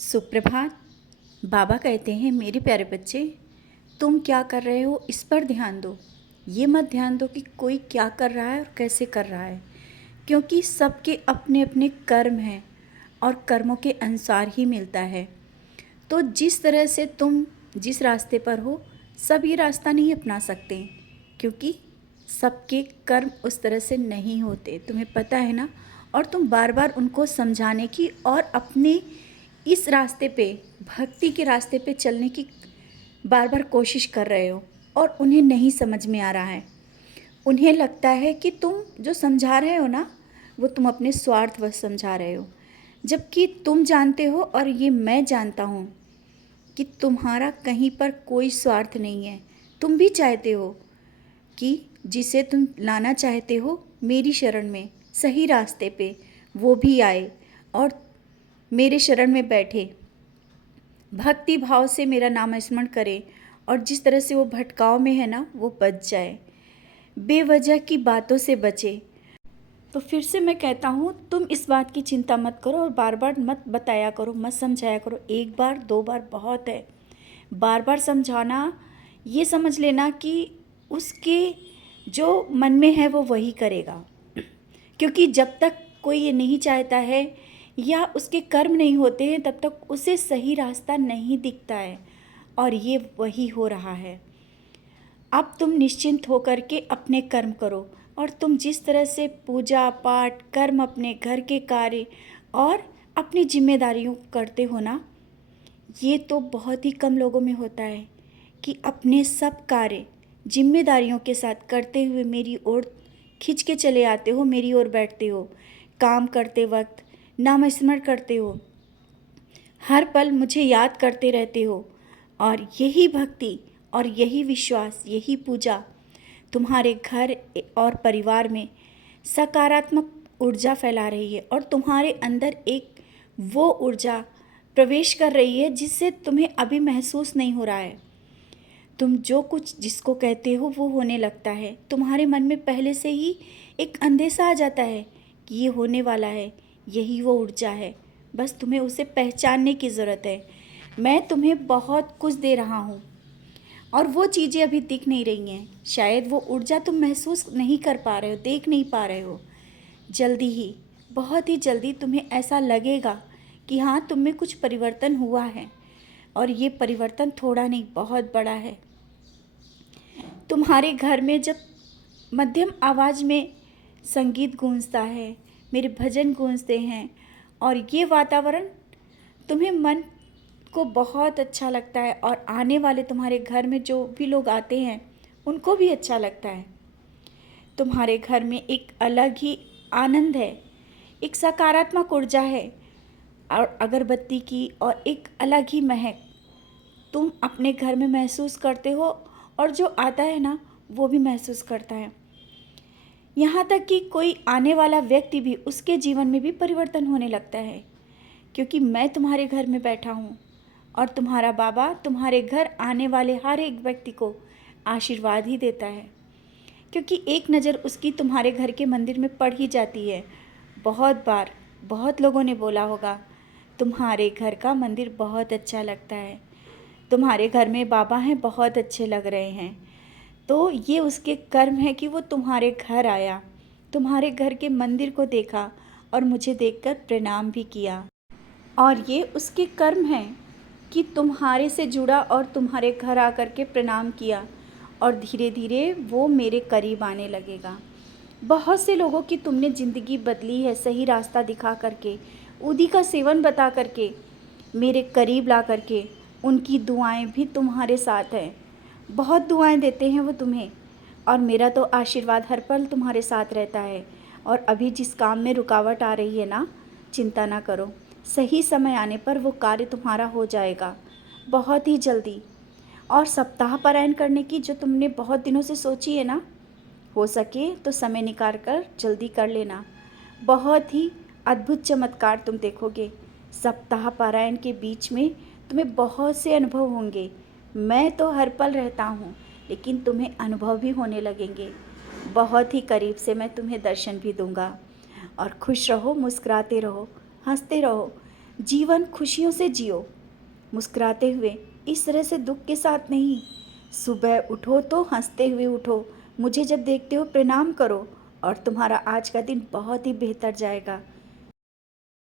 सुप्रभात। बाबा कहते हैं, मेरे प्यारे बच्चे, तुम क्या कर रहे हो इस पर ध्यान दो। ये मत ध्यान दो कि कोई क्या कर रहा है और कैसे कर रहा है, क्योंकि सबके अपने अपने कर्म हैं और कर्मों के अनुसार ही मिलता है। तो जिस तरह से तुम जिस रास्ते पर हो, सब ये रास्ता नहीं अपना सकते, क्योंकि सबके कर्म उस तरह से नहीं होते, तुम्हें पता है ना। और तुम बार बार उनको समझाने की और अपने इस रास्ते पे, भक्ति के रास्ते पे चलने की बार बार कोशिश कर रहे हो, और उन्हें नहीं समझ में आ रहा है। उन्हें लगता है कि तुम जो समझा रहे हो ना, वो तुम अपने स्वार्थवश समझा रहे हो, जबकि तुम जानते हो और ये मैं जानता हूँ कि तुम्हारा कहीं पर कोई स्वार्थ नहीं है। तुम भी चाहते हो कि जिसे तुम लाना चाहते हो मेरी शरण में, सही रास्ते पे, वो भी आए और मेरे शरण में बैठे, भक्ति भाव से मेरा नाम स्मरण करे, और जिस तरह से वो भटकाव में है ना, वो बच जाए, बेवजह की बातों से बचे। तो फिर से मैं कहता हूँ, तुम इस बात की चिंता मत करो और बार बार मत बताया करो, मत समझाया करो। एक बार दो बार बहुत है, बार बार समझाना ये समझ लेना कि उसके जो मन में है वो वही करेगा, क्योंकि जब तक कोई ये नहीं चाहता है या उसके कर्म नहीं होते हैं, तब तक उसे सही रास्ता नहीं दिखता है, और ये वही हो रहा है। अब तुम निश्चिंत होकर के अपने कर्म करो, और तुम जिस तरह से पूजा पाठ, कर्म, अपने घर के कार्य और अपनी जिम्मेदारियों करते हो ना, ये तो बहुत ही कम लोगों में होता है कि अपने सब कार्य जिम्मेदारियों के साथ करते हुए मेरी ओर खिंच के चले आते हो, मेरी ओर बैठते हो, काम करते वक्त नाम स्मरण करते हो, हर पल मुझे याद करते रहते हो। और यही भक्ति और यही विश्वास, यही पूजा तुम्हारे घर और परिवार में सकारात्मक ऊर्जा फैला रही है, और तुम्हारे अंदर एक वो ऊर्जा प्रवेश कर रही है जिससे तुम्हें अभी महसूस नहीं हो रहा है। तुम जो कुछ जिसको कहते हो वो होने लगता है। तुम्हारे मन में पहले से ही एक अंदेशा आ जाता है कि ये होने वाला है, यही वो ऊर्जा है। बस तुम्हें उसे पहचानने की ज़रूरत है। मैं तुम्हें बहुत कुछ दे रहा हूँ और वो चीज़ें अभी दिख नहीं रही हैं। शायद वो ऊर्जा तुम महसूस नहीं कर पा रहे हो, देख नहीं पा रहे हो। जल्दी ही, बहुत ही जल्दी तुम्हें ऐसा लगेगा कि हाँ, तुम में कुछ परिवर्तन हुआ है, और ये परिवर्तन थोड़ा नहीं, बहुत बड़ा है। तुम्हारे घर में जब मध्यम आवाज़ में संगीत गूंजता है, मेरे भजन गूंजते हैं, और ये वातावरण तुम्हें मन को बहुत अच्छा लगता है, और आने वाले तुम्हारे घर में जो भी लोग आते हैं उनको भी अच्छा लगता है। तुम्हारे घर में एक अलग ही आनंद है, एक सकारात्मक ऊर्जा है, और अगरबत्ती की और एक अलग ही महक तुम अपने घर में महसूस करते हो, और जो आता है ना वो भी महसूस करता है। यहाँ तक कि कोई आने वाला व्यक्ति भी, उसके जीवन में भी परिवर्तन होने लगता है, क्योंकि मैं तुम्हारे घर में बैठा हूँ, और तुम्हारा बाबा तुम्हारे घर आने वाले हर एक व्यक्ति को आशीर्वाद ही देता है, क्योंकि एक नज़र उसकी तुम्हारे घर के मंदिर में पड़ ही जाती है। बहुत बार बहुत लोगों ने बोला होगा, तुम्हारे घर का मंदिर बहुत अच्छा लगता है, तुम्हारे घर में बाबा हैं, बहुत अच्छे लग रहे हैं। तो ये उसके कर्म है कि वो तुम्हारे घर आया, तुम्हारे घर के मंदिर को देखा और मुझे देखकर प्रणाम भी किया, और ये उसके कर्म हैं कि तुम्हारे से जुड़ा और तुम्हारे घर आकर के प्रणाम किया, और धीरे धीरे वो मेरे करीब आने लगेगा। बहुत से लोगों की तुमने ज़िंदगी बदली है, सही रास्ता दिखा करके, उदी का सेवन बता करके, मेरे करीब ला करके। उनकी दुआएं भी तुम्हारे साथ हैं, बहुत दुआएं देते हैं वो तुम्हें, और मेरा तो आशीर्वाद हर पल तुम्हारे साथ रहता है। और अभी जिस काम में रुकावट आ रही है ना, चिंता ना करो, सही समय आने पर वो कार्य तुम्हारा हो जाएगा बहुत ही जल्दी। और सप्ताह पारायण करने की जो तुमने बहुत दिनों से सोची है ना, हो सके तो समय निकाल कर जल्दी कर लेना। बहुत ही अद्भुत चमत्कार तुम देखोगे। सप्ताह पारायण के बीच में तुम्हें बहुत से अनुभव होंगे। मैं तो हर पल रहता हूँ, लेकिन तुम्हें अनुभव भी होने लगेंगे। बहुत ही करीब से मैं तुम्हें दर्शन भी दूंगा। और खुश रहो, मुस्कुराते रहो, हंसते रहो। जीवन खुशियों से जियो, मुस्कुराते हुए, इस तरह से दुख के साथ नहीं। सुबह उठो तो हंसते हुए उठो, मुझे जब देखते हो प्रणाम करो और तुम्हारा आज का दिन बहुत ही बेहतर जाएगा।